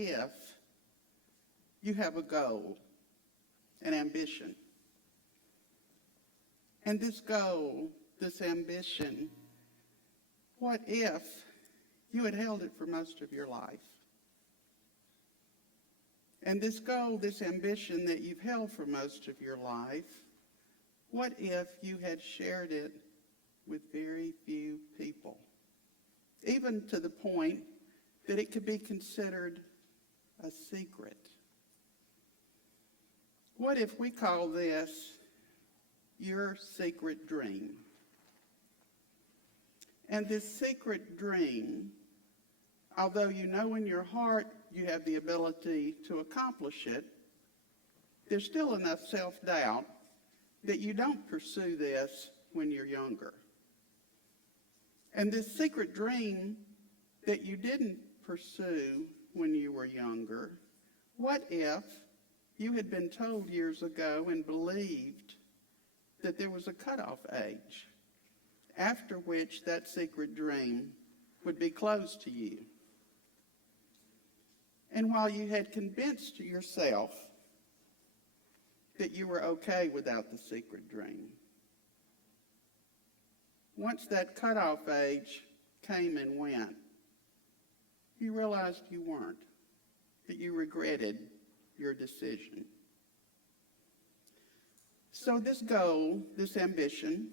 if you have a goal, an ambition? And this goal, this ambition, what if you had held it for most of your life? And this goal, this ambition that you've held for most of your life, what if you had shared it with very few people? Even to the point that it could be considered a secret. What if we call this your secret dream? And this secret dream, although you know in your heart you have the ability to accomplish it, there's still enough self-doubt that you don't pursue this when you're younger. And this secret dream that you didn't pursue when you were younger, what if you had been told years ago and believed that there was a cutoff age after which that secret dream would be closed to you? And while you had convinced yourself that you were okay without the secret dream, once that cutoff age came and went, you realized you weren't, that you regretted your decision. So this goal, this ambition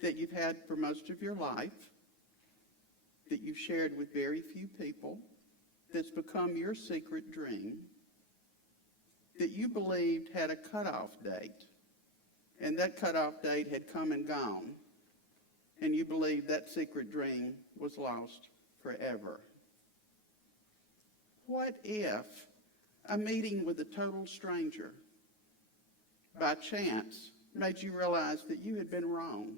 that you've had for most of your life, that you've shared with very few people, that's become your secret dream, that you believed had a cutoff date, and that cutoff date had come and gone, and you believed that secret dream was lost forever. What if a meeting with a total stranger by chance made you realize that you had been wrong?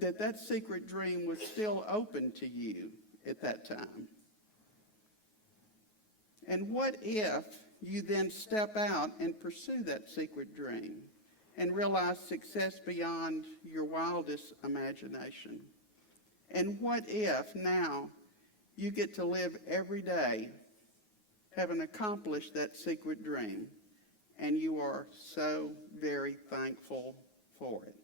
That secret dream was still open to you at that time? And what if you then step out and pursue that secret dream and realize success beyond your wildest imagination? And what if now you get to live every day having accomplished that secret dream, and you are so very thankful for it?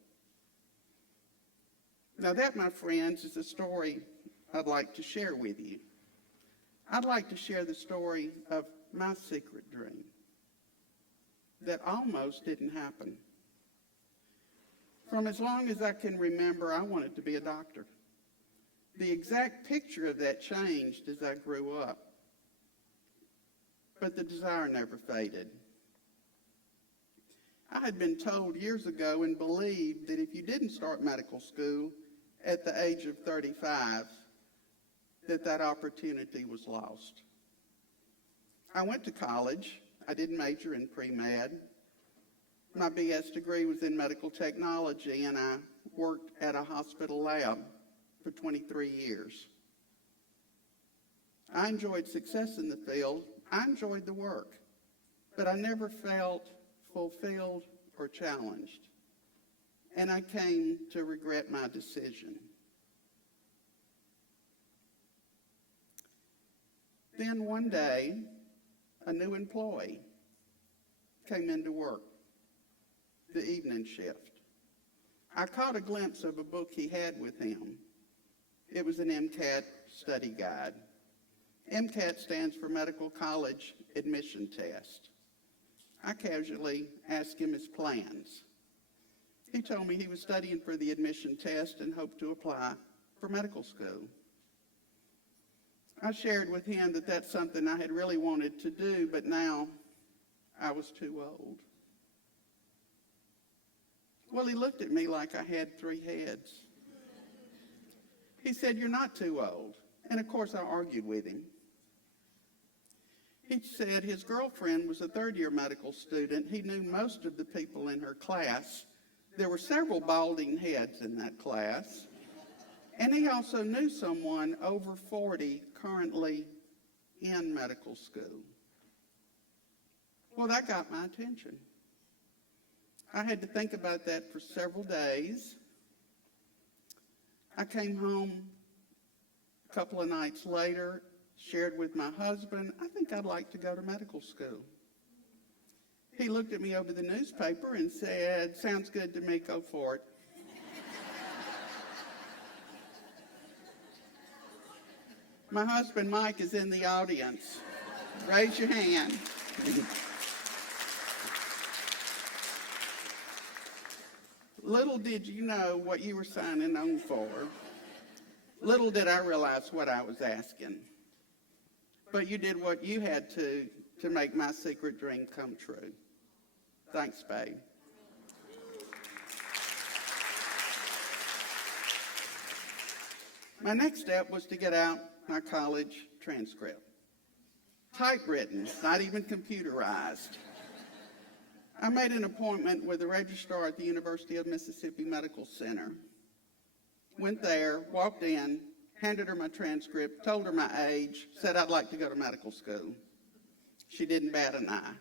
Now that, my friends, is a story I'd like to share with you. I'd like to share the story of my secret dream that almost didn't happen. From as long as I can remember, I wanted to be a doctor. The exact picture of that changed as I grew up, but the desire never faded. I had been told years ago and believed that if you didn't start medical school at the age of 35, that opportunity was lost. I went to college. I didn't major in pre-med. My BS degree was in medical technology, and I worked at a hospital lab for 23 years. I enjoyed success in the field. I enjoyed the work, but I never felt fulfilled or challenged. And I came to regret my decision. Then one day, a new employee came into work, the evening shift. I caught a glimpse of a book he had with him. It was an MCAT study guide. MCAT stands for Medical College Admission Test. I casually asked him his plans. He told me he was studying for the admission test and hoped to apply for medical school. I shared with him that that's something I had really wanted to do, but now I was too old. Well, he looked at me like I had three heads. He said, "You're not too old." And of course I argued with him. He said his girlfriend was a third-year medical student. He knew most of the people in her class. There were several balding heads in that class. And he also knew someone over 40 currently in medical school. Well, that got my attention. I had to think about that for several days. I came home a A couple of nights later, shared with my husband, I think I'd like to go to medical school. He looked at me over the newspaper and said, sounds good to me, go for it. My husband, Mike, is in the audience. Raise your hand. Little did you know what you were signing on for. Little did I realize what I was asking. But you did what you had to make my secret dream come true. Thanks, babe. My next step was to get out my college transcript. Typewritten, not even computerized. I made an appointment with the registrar at the University of Mississippi Medical Center. Went there, walked in, handed her my transcript, told her my age, said I'd like to go to medical school. She didn't bat an eye.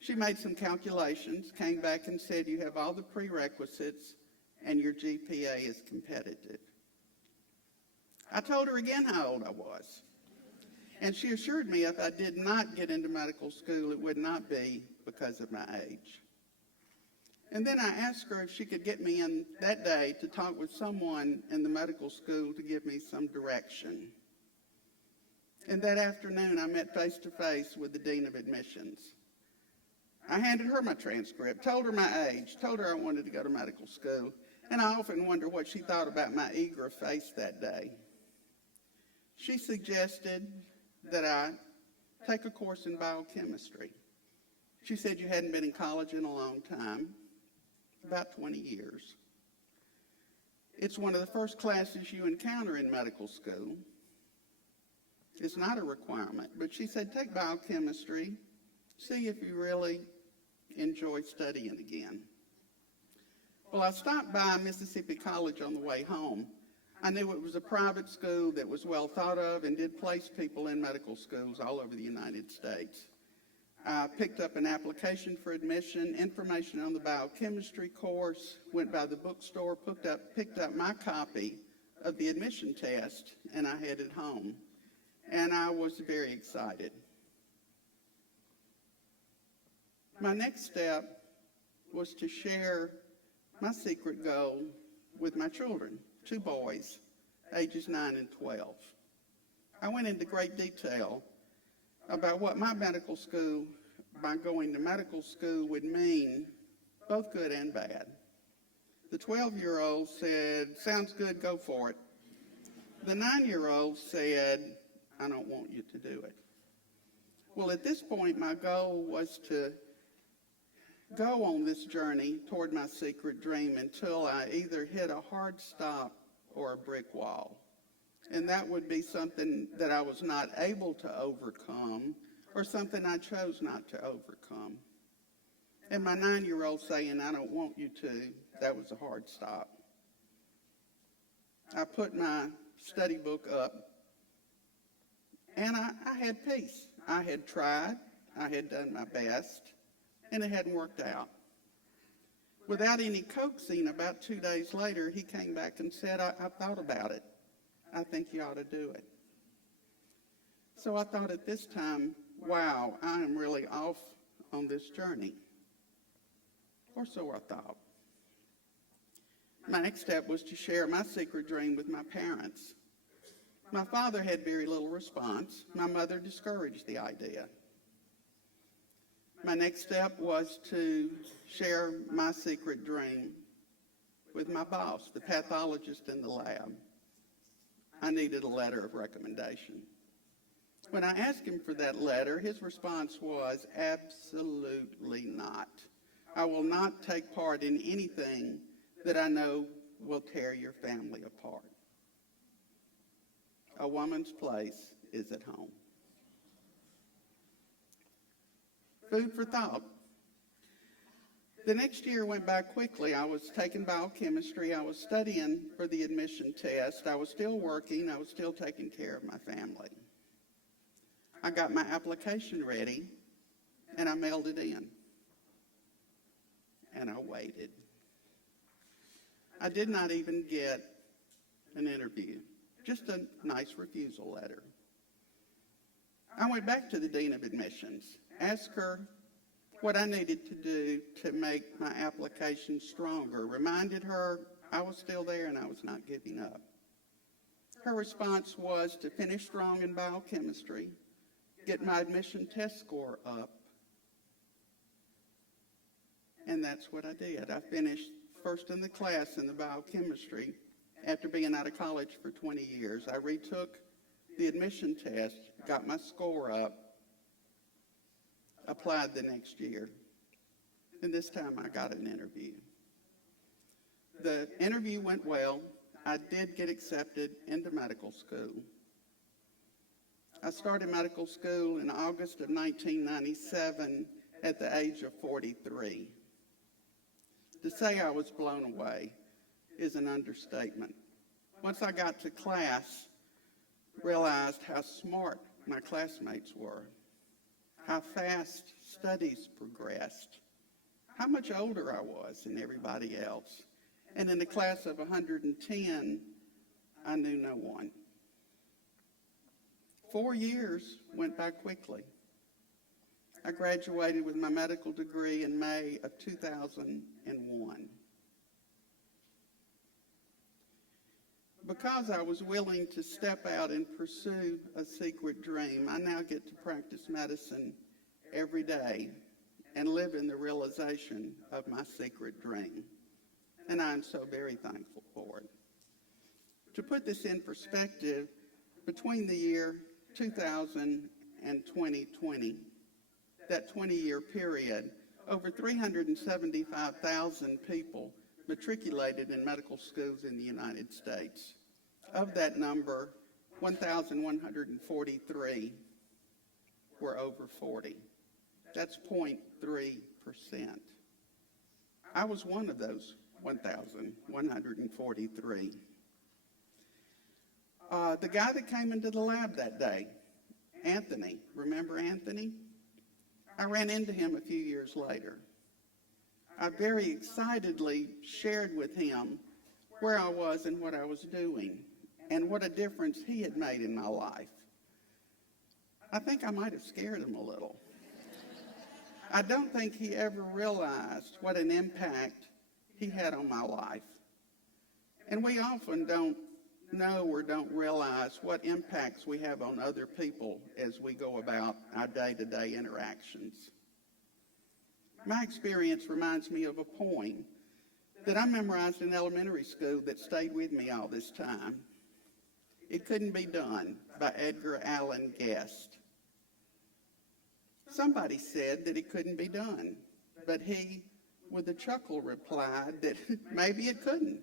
She made some calculations, came back and said, you have all the prerequisites and your GPA is competitive. I told her again how old I was. And she assured me if I did not get into medical school, it would not be because of my age. And then I asked her if she could get me in that day to talk with someone in the medical school to give me some direction. And that afternoon, I met face-to-face with the dean of admissions. I handed her my transcript, told her my age, told her I wanted to go to medical school, and I often wonder what she thought about my eager face that day. She suggested that I take a course in biochemistry. She said you hadn't been in college in a long time, about 20 years. It's one of the first classes you encounter in medical school. It's not a requirement, but she said take biochemistry, see if you really enjoy studying again. Well, I stopped by Mississippi College on the way home. I knew it was a private school that was well thought of and did place people in medical schools all over the United States. I picked up an application for admission, information on the biochemistry course, went by the bookstore, picked up my copy of the admission test, and I headed home. And I was very excited. My next step was to share my secret goal with my children, 2 boys, ages 9 and 12. I went into great detail about what my medical school, by going to medical school, would mean, both good and bad. The 12-year-old said, sounds good, go for it. The 9-year-old said, I don't want you to do it. Well, at this point, my goal was to go on this journey toward my secret dream until I either hit a hard stop or a brick wall. And that would be something that I was not able to overcome or something I chose not to overcome. And my 9-year-old saying, I don't want you to, that was a hard stop. I put my study book up, and I had peace. I had tried, I had done my best, and it hadn't worked out. Without any coaxing, about 2 days later, he came back and said, I thought about it. I think you ought to do it. So I thought at this time, wow, I am really off on this journey. Or so I thought. My next step was to share my secret dream with my parents. My father had very little response. My mother discouraged the idea. My next step was to share my secret dream with my boss, the pathologist in the lab. I needed a letter of recommendation. When I asked him for that letter, his response was, absolutely not. I will not take part in anything that I know will tear your family apart. A woman's place is at home. Food for thought. The next year went by quickly. I was taking biochemistry. I was studying for the admission test. I was still working. I was still taking care of my family. I got my application ready, and I mailed it in. And I waited. I did not even get an interview. just a nice refusal letter. I went back to the Dean of Admissions, asked her what I needed to do to make my application stronger, reminded her I was still there and I was not giving up. Her response was to finish strong in biochemistry, get my admission test score up, and that's what I did. I finished first in the class in the biochemistry after being out of college for 20 years. I retook the admission test, got my score up, applied the next year, and this time I got an interview. The interview went well. I did get accepted into medical school. I started medical school in August of 1997 at the age of 43. To say I was blown away is an understatement. Once I got to class, realized how smart my classmates were, how fast studies progressed, how much older I was than everybody else. And in a class of 110, I knew no one. 4 years went by quickly. I graduated with my medical degree in May of 2001. Because I was willing to step out and pursue a secret dream, I now get to practice medicine every day and live in the realization of my secret dream. And I am so very thankful for it. To put this in perspective, between the year 2000 and 2020, that 20-year period, over 375,000 people matriculated in medical schools in the United States. Of that number, 1,143 were over 40. That's 0.3%. I was one of those 1,143. The guy that came into the lab that day, Anthony, remember Anthony? I ran into him a few years later. I very excitedly shared with him where I was and what I was doing and what a difference he had made in my life. I think I might have scared him a little. I don't think he ever realized what an impact he had on my life. And we often don't know or don't realize what impacts we have on other people as we go about our day-to-day interactions. My experience reminds me of a poem that I memorized in elementary school that stayed with me all this time. It Couldn't Be Done by Edgar Allan Guest. Somebody said that it couldn't be done, but he, with a chuckle, replied that maybe it couldn't,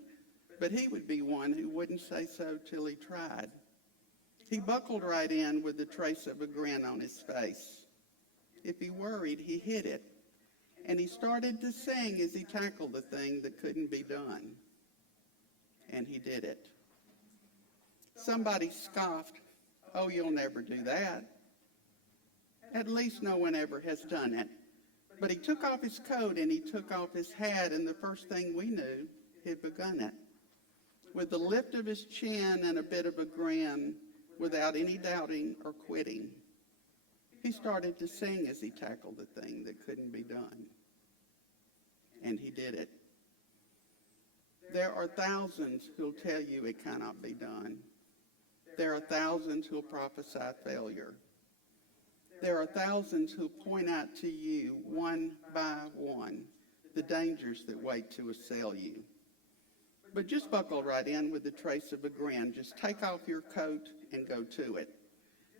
but he would be one who wouldn't say so till he tried. He buckled right in with the trace of a grin on his face. If he worried, he hid it, and he started to sing as he tackled the thing that couldn't be done. And he did it. Somebody scoffed, "Oh, you'll never do that." At least no one ever has done it. But he took off his coat and he took off his hat, and the first thing we knew, he'd begun it. With the lift of his chin and a bit of a grin, without any doubting or quitting, he started to sing as he tackled the thing that couldn't be done. And he did it. There are thousands who'll tell you it cannot be done. There are thousands who'll prophesy failure. There are thousands who point out to you, one by one, the dangers that wait to assail you. But just buckle right in with the trace of a grin. Just take off your coat and go to it.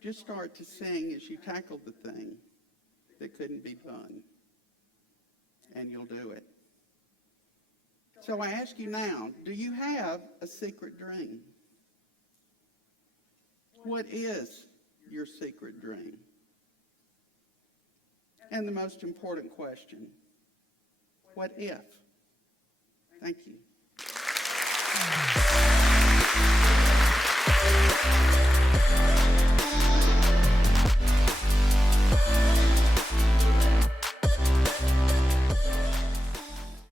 Just start to sing as you tackle the thing that couldn't be done. And you'll do it. So I ask you now, do you have a secret dream? What is your secret dream? And the most important question, what if? Thank you.